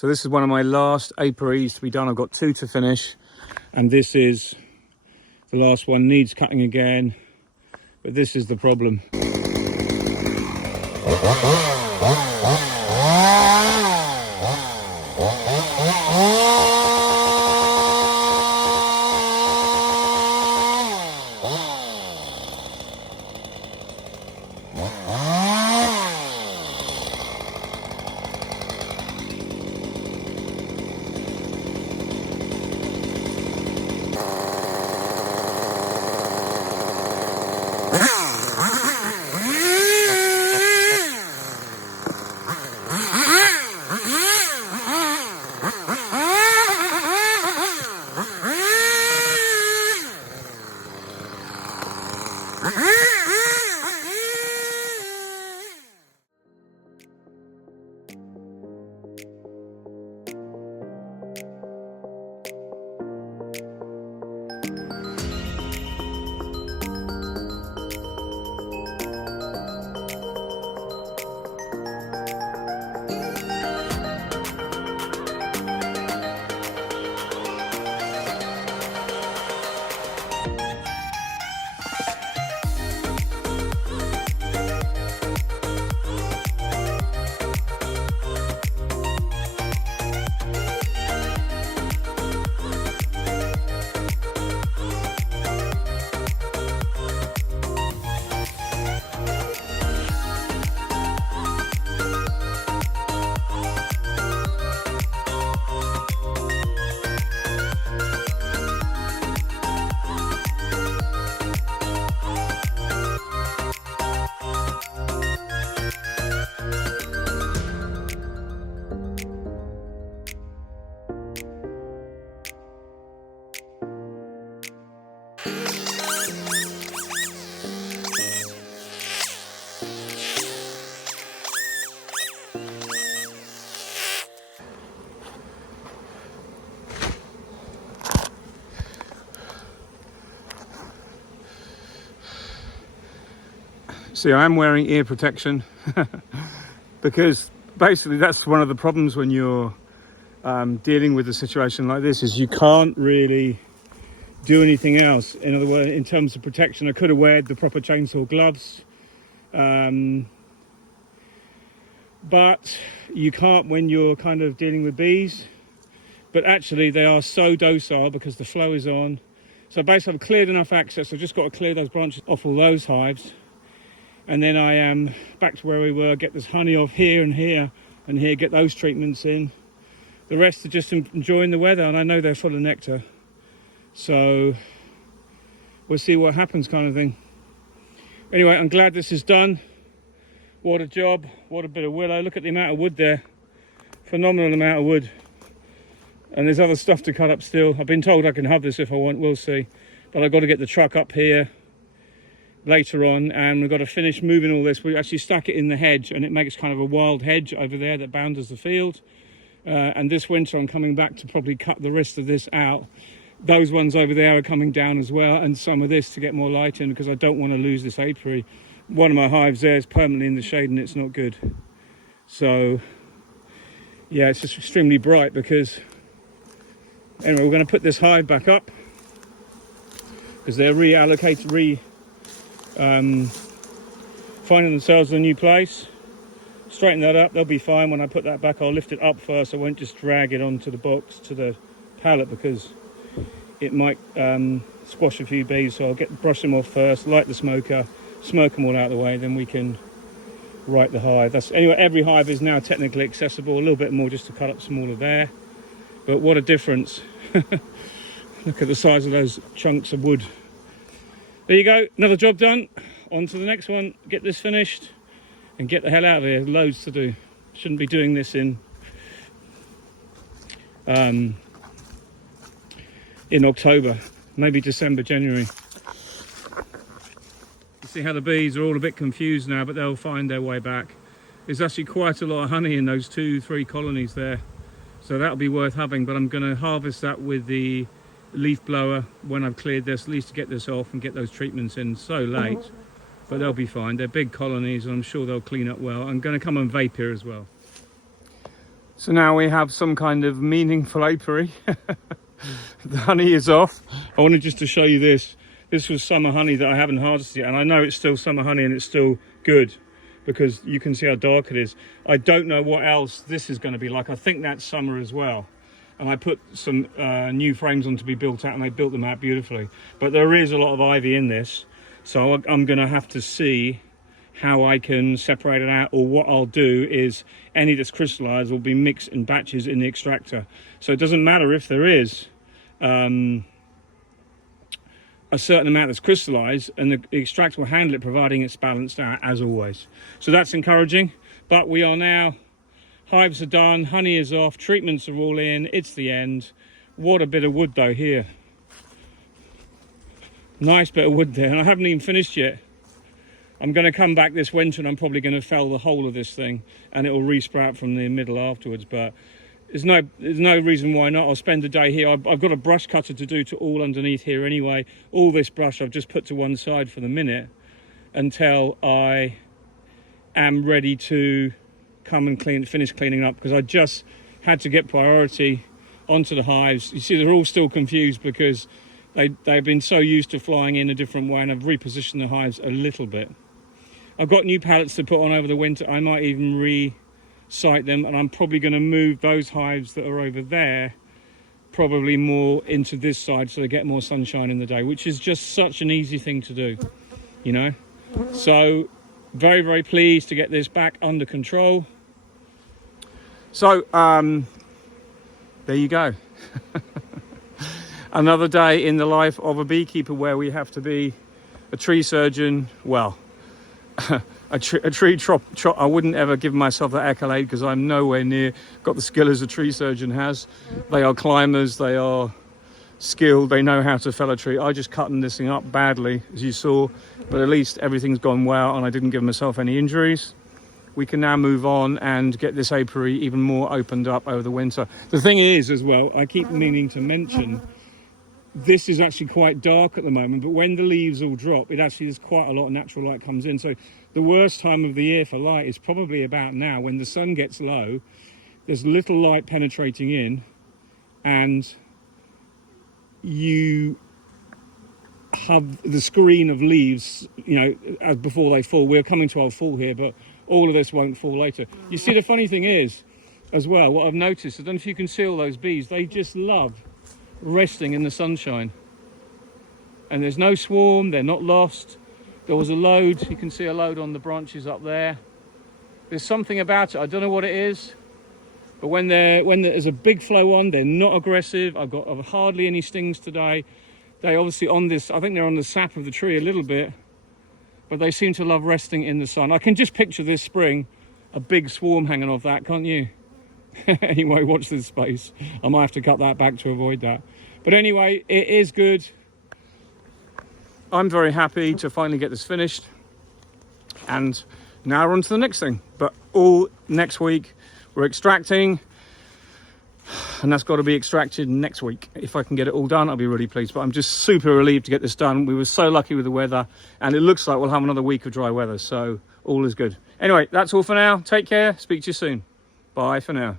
So this is one of my last apiaries to be done. I've got 2 to finish, and this is the last one. Needs cutting again, but this is the problem. See, I'm wearing ear protection because basically that's one of the problems when you're dealing with a situation like this, is you can't really do anything else. In other words, in terms of protection, I could have worn the proper chainsaw gloves, but you can't when you're kind of dealing with bees. But actually they are so docile because the flow is on. So basically I've cleared enough access. I've just got to clear those branches off all those hives, and then I am back to where we were, get this honey off here and here and here, get those treatments in. The rest are just enjoying the weather, and I know they're full of nectar, so we'll see what happens, kind of thing. Anyway, I'm glad this is done. What a job, what a bit of willow. Look at the amount of wood there, phenomenal amount of wood. And there's other stuff to cut up still. I've been told I can have this if I want, we'll see. But I've got to get the truck up here later on, and we've got to finish moving all this. We actually stuck it in the hedge, and it makes kind of a wild hedge over there that boundaries the field. And this winter I'm coming back to probably cut the rest of this out. Those ones over there are coming down as well, and some of this to get more light in, because I don't want to lose this apiary. One of my hives there is permanently in the shade and it's not good. So yeah, it's just extremely bright. Because anyway, we're going to put this hive back up because they're finding themselves in a new place. Straighten that up, they'll be fine. When I put that back, I'll lift it up first. I won't just drag it onto the box, to the pallet, because it might squash a few bees. So I'll brush them off first, light the smoker, smoke them all out of the way, then we can right the hive. Anyway, every hive is now technically accessible. A little bit more just to cut up smaller there, but what a difference. Look at the size of those chunks of wood. There you go, another job done. On to the next one, get this finished and get the hell out of here. Loads to do. Shouldn't be doing this in October, maybe December, January. You see how the bees are all a bit confused now, but they'll find their way back. There's actually quite a lot of honey in those 2-3 colonies there, so that'll be worth having. But I'm going to harvest that with the leaf blower when I've cleared this, at least to get this off and get those treatments in. So late, but they'll be fine. They're big colonies and I'm sure they'll clean up well. I'm going to come and vape here as well. So now we have some kind of meaningful apiary. The honey is off. I wanted just to show you this. This was summer honey that I haven't harvested yet, and I know it's still summer honey and it's still good because you can see how dark it is. I don't know what else this is going to be like. I think that's summer as well. And I put some new frames on to be built out, and they built them out beautifully. But there is a lot of ivy in this, so I'm going to have to see how I can separate it out, or what I'll do is any that's crystallized will be mixed in batches in the extractor. So it doesn't matter if there is a certain amount that's crystallized, and the extractor will handle it providing it's balanced out as always. So that's encouraging. But we are now, hives are done, honey is off, treatments are all in, it's the end. What a bit of wood though here. Nice bit of wood there, and I haven't even finished yet. I'm going to come back this winter and I'm probably going to fell the whole of this thing, and it will resprout from the middle afterwards. But there's no reason why not. I'll spend a day here. I've got a brush cutter to do to all underneath here anyway. All this brush I've just put to one side for the minute until I am ready to come and finish cleaning up, because I just had to get priority onto the hives. You see, they're all still confused because they've been so used to flying in a different way, and I've repositioned the hives a little bit. I've got new pallets to put on over the winter. I might even re-site them, and I'm probably going to move those hives that are over there probably more into this side so they get more sunshine in the day, which is just such an easy thing to do, you know. So very, very pleased to get this back under control. So there you go. Another day in the life of a beekeeper, where we have to be a tree surgeon. Well, a tree chop. I wouldn't ever give myself that accolade because I'm nowhere near got the skill as a tree surgeon has. They are climbers, they are skilled, they know how to fell a tree. I just cutting this thing up badly, as you saw, but at least everything's gone well and I didn't give myself any injuries. We can now move on and get this apiary even more opened up over the winter. The thing is as well, I keep meaning to mention, this is actually quite dark at the moment, but when the leaves all drop, it actually is quite a lot of natural light comes in. So the worst time of the year for light is probably about now, when the sun gets low, there's little light penetrating in, and you have the screen of leaves, you know, as before they fall. We're coming to our fall here, but all of this won't fall later. You see, the funny thing is, as well, what I've noticed, I don't know if you can see all those bees, they just love resting in the sunshine. And there's no swarm, they're not lost. There was a load, you can see a load on the branches up there. There's something about it, I don't know what it is, but when there's a big flow on, they're not aggressive. I've hardly any stings today. They obviously on this, I think they're on the sap of the tree a little bit, but they seem to love resting in the sun. I can just picture this spring, a big swarm hanging off that, can't you? Anyway, watch this space. I might have to cut that back to avoid that. But anyway, it is good. I'm very happy to finally get this finished. And now we're on to the next thing. But all next week, we're extracting. And that's got to be extracted next week. If I can get it all done, I'll be really pleased. But I'm just super relieved to get this done. We were so lucky with the weather. And it looks like we'll have another week of dry weather. So all is good. Anyway, that's all for now. Take care. Speak to you soon. Bye for now.